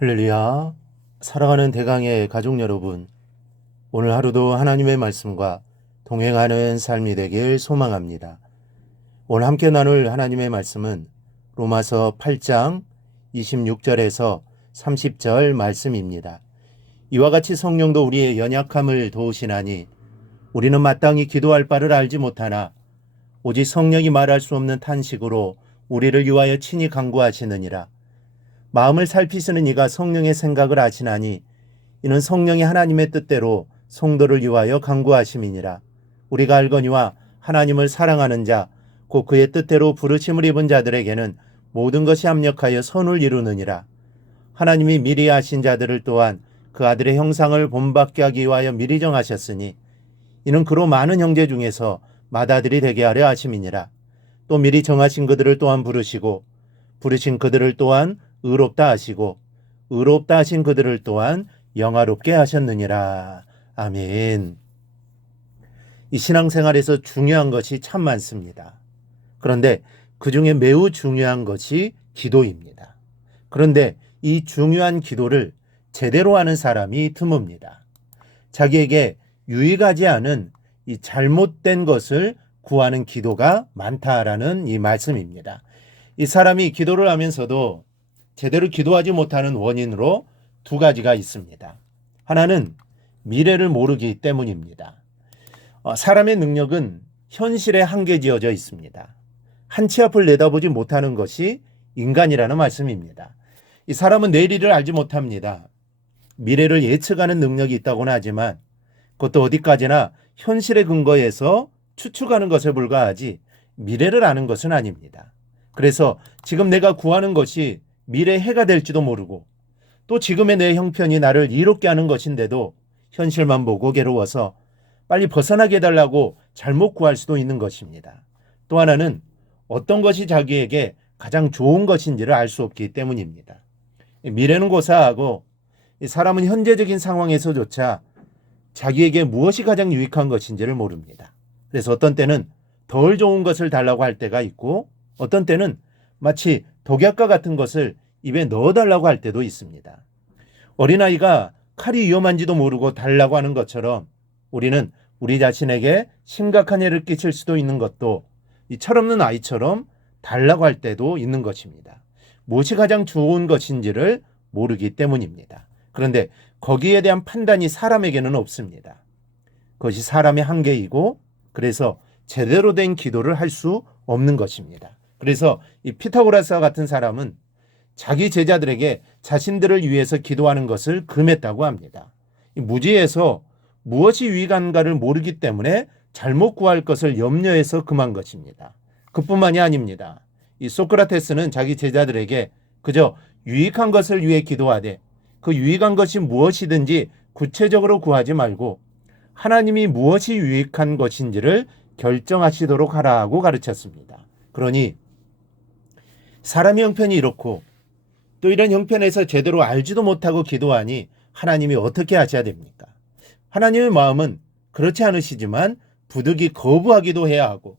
할렐루야. 사랑하는 대강의 가족 여러분. 오늘 하루도 하나님의 말씀과 동행하는 삶이 되길 소망합니다. 오늘 함께 나눌 하나님의 말씀은 로마서 8장 26절에서 30절 말씀입니다. 이와 같이 성령도 우리의 연약함을 도우시나니 우리는 마땅히 기도할 바를 알지 못하나 오직 성령이 말할 수 없는 탄식으로 우리를 위하여 친히 강구하시느니라. 마음을 살피시는 이가 성령의 생각을 아시나니 이는 성령이 하나님의 뜻대로 성도를 위하여 강구하심이니라. 우리가 알거니와 하나님을 사랑하는 자, 곧 그의 뜻대로 부르심을 입은 자들에게는 모든 것이 합력하여 선을 이루느니라. 하나님이 미리 아신 자들을 또한 그 아들의 형상을 본받게 하기 위하여 미리 정하셨으니 이는 그로 많은 형제 중에서 맏아들이 되게 하려 하심이니라. 또 미리 정하신 그들을 또한 부르시고 부르신 그들을 또한 의롭다 하시고 의롭다 하신 그들을 또한 영화롭게 하셨느니라. 아멘. 이 신앙생활에서 중요한 것이 참 많습니다. 그런데 그 중에 매우 중요한 것이 기도입니다. 그런데 이 중요한 기도를 제대로 하는 사람이 드뭅니다. 자기에게 유익하지 않은 이 잘못된 것을 구하는 기도가 많다라는 이 말씀입니다. 이 사람이 기도를 하면서도 제대로 기도하지 못하는 원인으로 두 가지가 있습니다. 하나는 미래를 모르기 때문입니다. 어, 사람의 능력은 현실에 한계 지어져 있습니다. 한치 앞을 내다보지 못하는 것이 인간이라는 말씀입니다. 이 사람은 내일을 알지 못합니다. 미래를 예측하는 능력이 있다고는 하지만 그것도 어디까지나 현실의 근거에서 추측하는 것에 불과하지 미래를 아는 것은 아닙니다. 그래서 지금 내가 구하는 것이 미래 해가 될지도 모르고 또 지금의 내 형편이 나를 이롭게 하는 것인데도 현실만 보고 괴로워서 빨리 벗어나게 해달라고 잘못 구할 수도 있는 것입니다. 또 하나는 어떤 것이 자기에게 가장 좋은 것인지를 알 수 없기 때문입니다. 미래는 고사하고 사람은 현재적인 상황에서조차 자기에게 무엇이 가장 유익한 것인지를 모릅니다. 그래서 어떤 때는 덜 좋은 것을 달라고 할 때가 있고 어떤 때는 마치 독약과 같은 것을 입에 넣어달라고 할 때도 있습니다. 어린아이가 칼이 위험한지도 모르고 달라고 하는 것처럼 우리는 우리 자신에게 심각한 해를 끼칠 수도 있는 것도 이 철없는 아이처럼 달라고 할 때도 있는 것입니다. 무엇이 가장 좋은 것인지를 모르기 때문입니다. 그런데 거기에 대한 판단이 사람에게는 없습니다. 그것이 사람의 한계이고 그래서 제대로 된 기도를 할 수 없는 것입니다. 그래서 이 피타고라스와 같은 사람은 자기 제자들에게 자신들을 위해서 기도하는 것을 금했다고 합니다. 이 무지에서 무엇이 유익한가를 모르기 때문에 잘못 구할 것을 염려해서 금한 것입니다. 그뿐만이 아닙니다. 이 소크라테스는 자기 제자들에게 그저 유익한 것을 위해 기도하되 그 유익한 것이 무엇이든지 구체적으로 구하지 말고 하나님이 무엇이 유익한 것인지를 결정하시도록 하라고 가르쳤습니다. 그러니 사람의 형편이 이렇고 또 이런 형편에서 제대로 알지도 못하고 기도하니 하나님이 어떻게 하셔야 됩니까? 하나님의 마음은 그렇지 않으시지만 부득이 거부하기도 해야 하고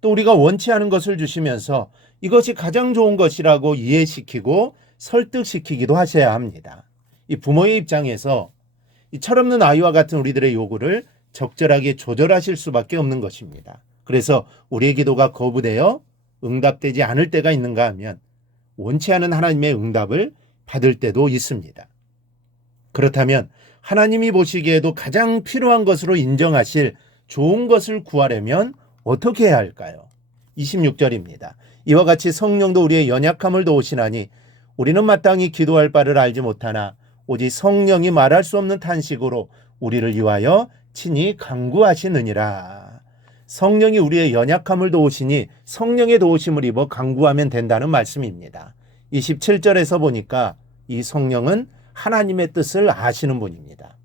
또 우리가 원치 않은 것을 주시면서 이것이 가장 좋은 것이라고 이해시키고 설득시키기도 하셔야 합니다. 이 부모의 입장에서 이 철없는 아이와 같은 우리들의 요구를 적절하게 조절하실 수밖에 없는 것입니다. 그래서 우리의 기도가 거부되어 응답되지 않을 때가 있는가 하면 원치 않은 하나님의 응답을 받을 때도 있습니다. 그렇다면 하나님이 보시기에도 가장 필요한 것으로 인정하실 좋은 것을 구하려면 어떻게 해야 할까요? 26절입니다. 이와 같이 성령도 우리의 연약함을 도우시나니 우리는 마땅히 기도할 바를 알지 못하나 오직 성령이 말할 수 없는 탄식으로 우리를 위하여 친히 강구하시느니라. 성령이 우리의 연약함을 도우시니 성령의 도우심을 입어 강구하면 된다는 말씀입니다. 27절에서 보니까 이 성령은 하나님의 뜻을 아시는 분입니다.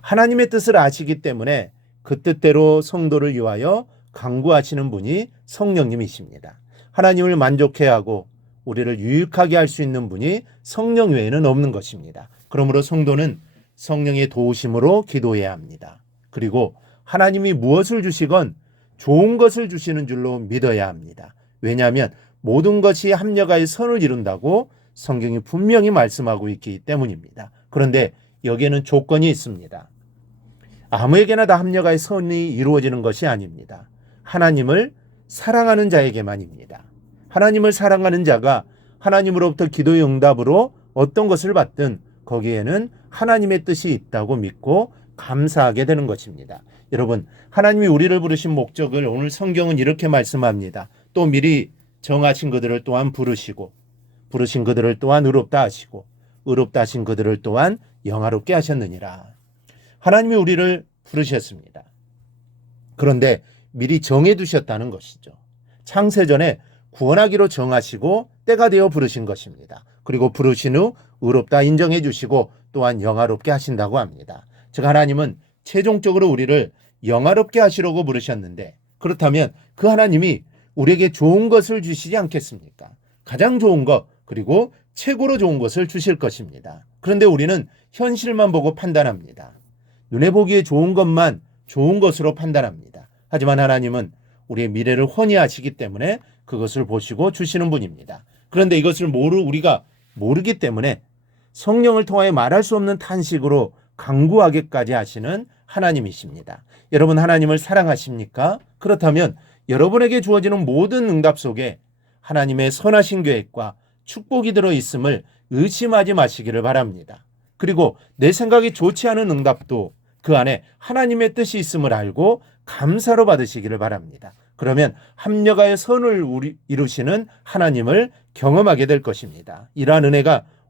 하나님의 뜻을 아시기 때문에 그 뜻대로 성도를 위하여 강구하시는 분이 성령님이십니다. 하나님을 만족해 하고 우리를 유익하게 할 수 있는 분이 성령 외에는 없는 것입니다. 그러므로 성도는 성령의 도우심으로 기도해야 합니다. 그리고 하나님이 무엇을 주시건 좋은 것을 주시는 줄로 믿어야 합니다. 왜냐하면 모든 것이 합력하여 선을 이룬다고 성경이 분명히 말씀하고 있기 때문입니다. 그런데 여기에는 조건이 있습니다. 아무에게나 다 합력하여 선이 이루어지는 것이 아닙니다. 하나님을 사랑하는 자에게만입니다. 하나님을 사랑하는 자가 하나님으로부터 기도의 응답으로 어떤 것을 받든 거기에는 하나님의 뜻이 있다고 믿고 감사하게 되는 것입니다. 여러분, 하나님이 우리를 부르신 목적을 오늘 성경은 이렇게 말씀합니다. 또 미리 정하신 그들을 또한 부르시고 부르신 그들을 또한 의롭다 하시고 의롭다 하신 그들을 또한 영화롭게 하셨느니라. 하나님이 우리를 부르셨습니다. 그런데 미리 정해 두셨다는 것이죠. 창세전에 구원하기로 정하시고 때가 되어 부르신 것입니다. 그리고 부르신 후 의롭다 인정해 주시고 또한 영화롭게 하신다고 합니다. 즉 하나님은 최종적으로 우리를 영화롭게 하시려고 부르셨는데 그렇다면 그 하나님이 우리에게 좋은 것을 주시지 않겠습니까? 가장 좋은 것 그리고 최고로 좋은 것을 주실 것입니다. 그런데 우리는 현실만 보고 판단합니다. 눈에 보기에 좋은 것만 좋은 것으로 판단합니다. 하지만 하나님은 우리의 미래를 훤히 아시기 때문에 그것을 보시고 주시는 분입니다. 그런데 이것을 모르 우리가 모르기 때문에 성령을 통하여 말할 수 없는 탄식으로 강구하게까지 하시는 하나님이십니다. 여러분 하나님을 사랑하십니까? 그렇다면 여러분에게 주어지는 모든 응답 속에 하나님의 선하신 계획과 축복이 들어 있음을 의심하지 마시기를 바랍니다. 그리고 내 생각이 좋지 않은 응답도 그 안에 하나님의 뜻이 있음을 알고 감사로 받으시기를 바랍니다. 그러면 합력하여 선을 이루시는 하나님을 경험하게 될 것입니다. 이러한 은혜가